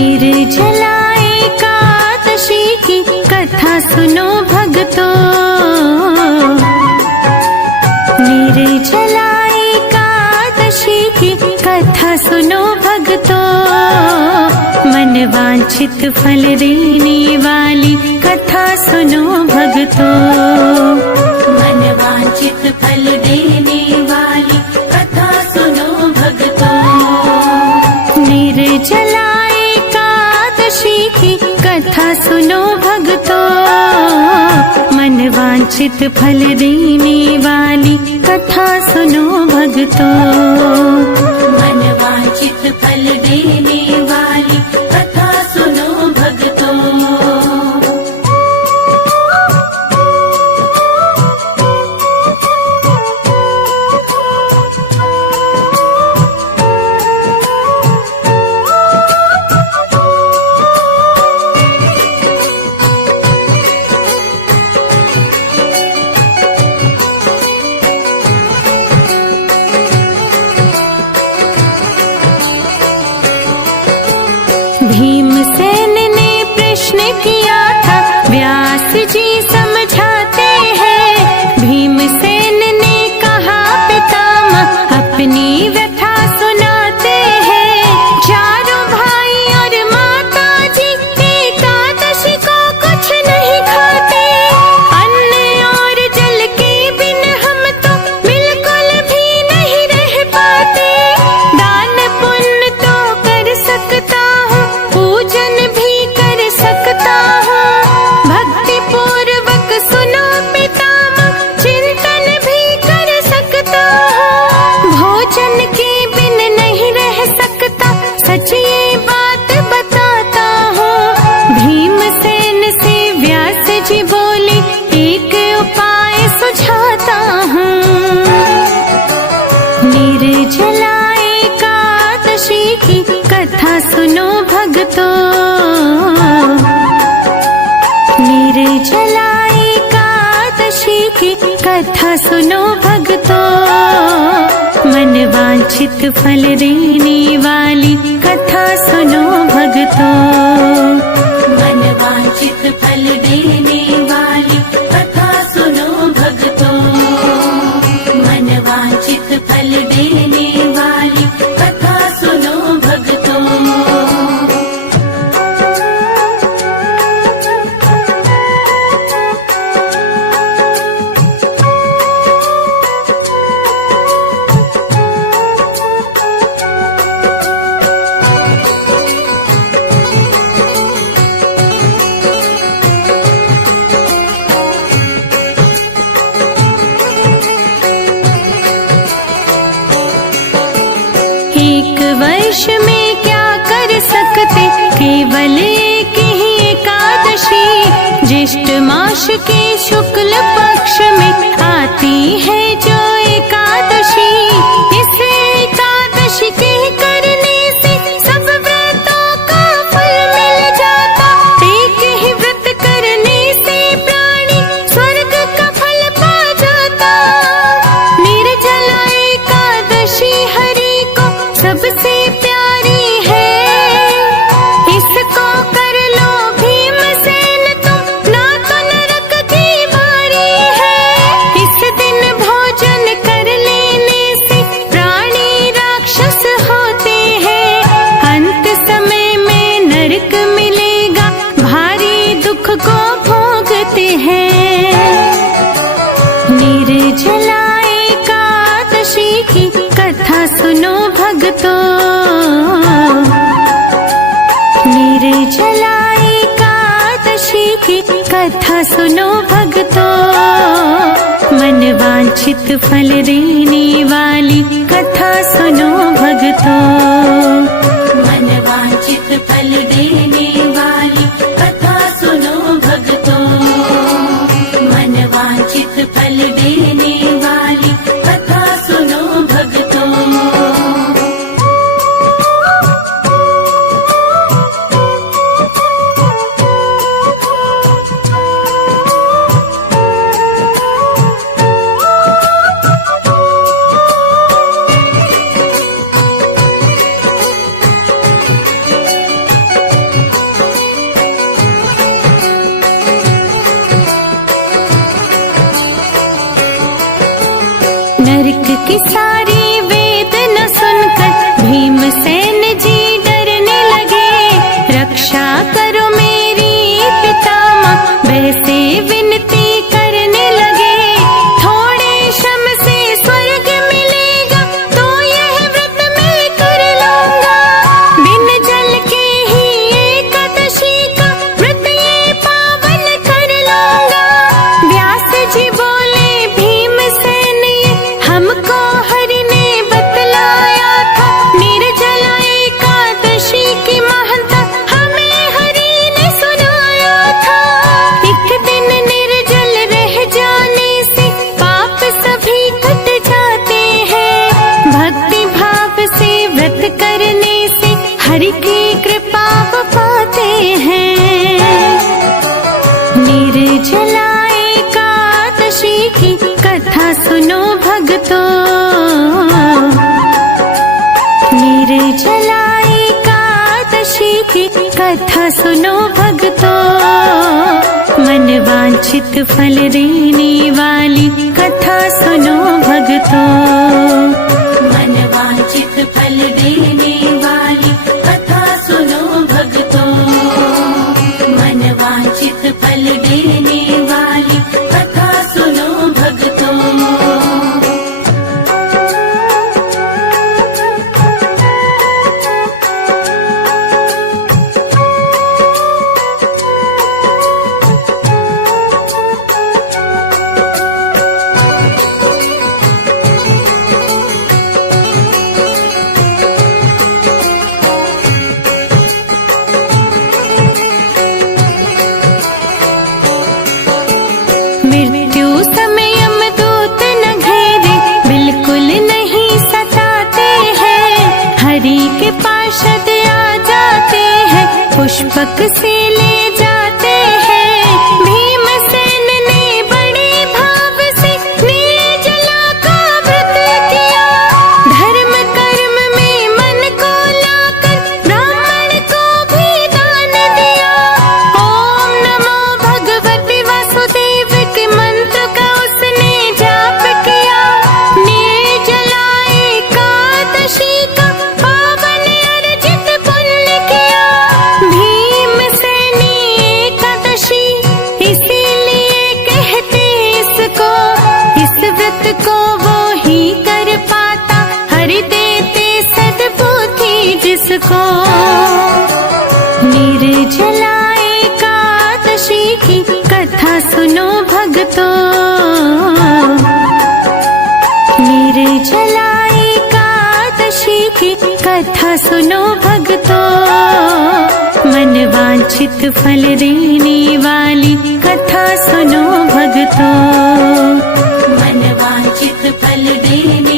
निर्जला एकादशी की कथा सुनो भक्तों। निर्जला एकादशी की कथा सुनो भक्तों। मन वांछित फल देने वाली कथा सुनो भक्तों। मन वांछित फल देने वाली कथा सुनो भक्तों। निर्जला एकादशी की कथा सुनो भक्तों। मन वांछित फल देने वाली कथा सुनो भक्तों। मन वांछित फल देने वाली कथा सुनो भक्तों। भीमसेन ने प्रश्न किया था, व्यास जी समझाते हैं। भीमसेन ने कहा, पितामह अपनी व्यथा सुनाते हैं। चारों भाई और माता जी एकादशी को कुछ नहीं खाते। अन्न और जल के बिन हम तो बिल्कुल भी नहीं रह पाते। दान पुण्य तो कर सकता हूँ, पूजन भी कर सकता हूँ। भक्ति पूर्वक सुनो पितामह, चिंतन भी कर सकता हूँ। भोजन के बिन नहीं रह सकता, सच ये बात बताता हूँ। भीमसेन से व्यास जी बोले, एक उपाय सुझाता हूँ। निर्जला एकादशी की कथा सुनो भक्तों। निर्जला एकादशी की कथा सुनो भक्तों। मन वांछित फल देने वाली कथा सुनो भक्तों। मन वांछित फल देने वाली कथा सुनो भक्तों। मन वांछित फल देने वाली कथा सुनो भक्तों। एक वर्ष में क्या कर सकते, केवल एक ही एकादशी। ज्येष्ठ मास के शुक्ल पक्ष में आती है जो एकादशी। इस एकादशी के करने से सब व्रतों का फल मिल जाता। एक ही व्रत करने से प्राणी स्वर्ग का फल पा जाता। निर्जला एकादशी हरि को सबसे प्यारी है। इसको कर लो भीमसेन तुम, ना तो नरक की बारी है। इस दिन भोजन कर लेने से प्राणी राक्षस होते हैं। अंत समय में नरक मिलेगा, भारी दुख को भोगते हैं। निर्जला एकादशी की कथा सुनो भक्तों। निर्जला एकादशी की कथा सुनो भक्तों। मन वांछित फल देने वाली कथा सुनो भक्तों। मन वांछित फल देने वाली कथा सुनो भक्तों। मन वांछित फल देने वाली कथा सुनो भक्तों। की सारी वेद न सुनकर भीमसेन जी डरने लगे। रक्षा करो मेरी पितामह, वैसे विनती करने लगे। थोड़े श्रम से स्वर्ग मिलेगा, तो यह व्रत मैं कर लूंगा। बिन जल के ही एकादशी का व्रत ये पावन कर लूंगा। व्यास जी बोले भीमसेन ये हमको हरि ने बतलाया था। निर्जला एकादशी की महानता हमें हरि ने सुनाया था। एक दिन निर्जल रह जाने से पाप सभी कट जाते हैं। भक्ति भाव से व्रत करने से हरि की कृपा वो पाते हैं। निर्जला एकादशी की कथा सुनो भक्तों। निर्जला एकादशी की कथा सुनो भक्तों। मन वांछित फल देने वाली कथा सुनो भक्तों। मन वांछित फल देने वाली कथा सुनो भक्तों। मन वांछित फल देने वाली कथा सुनो भक्तों। मृत्यु समय यमदूत न घेरे, बिल्कुल नहीं सताते हैं। हरि के पार्षद आ जाते हैं, पुष्पक से ले जाते हैं। भीमसेन ने बड़े भाव से निर्जला का व्रत किया। धर्म कर्म में मन को लाकर ब्राह्मण को भी दान दिया। ओम नमो भगवते वासुदेव के मंत्र का उसने जाप किया। निर्जला एकादशी का पावन अर्जित पुण्य किया। भीमसेनी एकादशी इसीलिए कहते इसको। इस व्रत को वो ही कर पाता, हरि देते सद्बुद्धि जिसको। निर्जला एकादशी की कथा सुनो भक्तों। निर्जला एकादशी की कथा सुनो भक्तों। मन वांछित फल देने वाली कथा सुनो भक्तों। मन वांछित फल देने